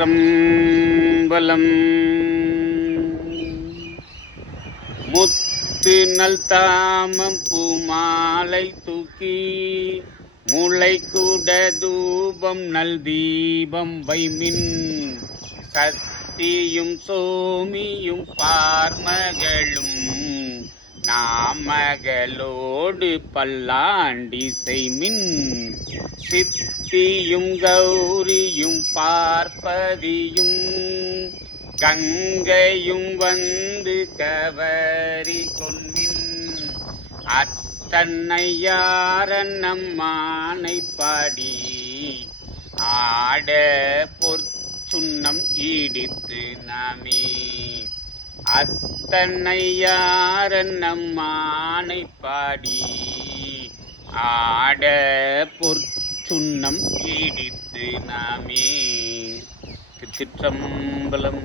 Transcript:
திருச்சிற்றம்பலம். முத்து நல் தாமம் பூமாலை தூக்கி முளை கூட தூபம் நல் தீபம் வைமின் சத்தியும் சோமியும் பார்மகளும் நாமகளோடு பல்லாண்டி செய்மின் சித்தியும் கௌரியும் பார்ப்பதியும் கங்கையும் வந்து கவரி கொன்மின் அத்தன்னையாரன் நம்மானை பாடி ஆட பொற்சுன்னம் ஈடித்து நாமே அத்தன்னையாரன் நம்மானை பாடி ஆட பொற்சுன்னம் ஈடித்து நாமே. திருச்சிற்றம்பலம்.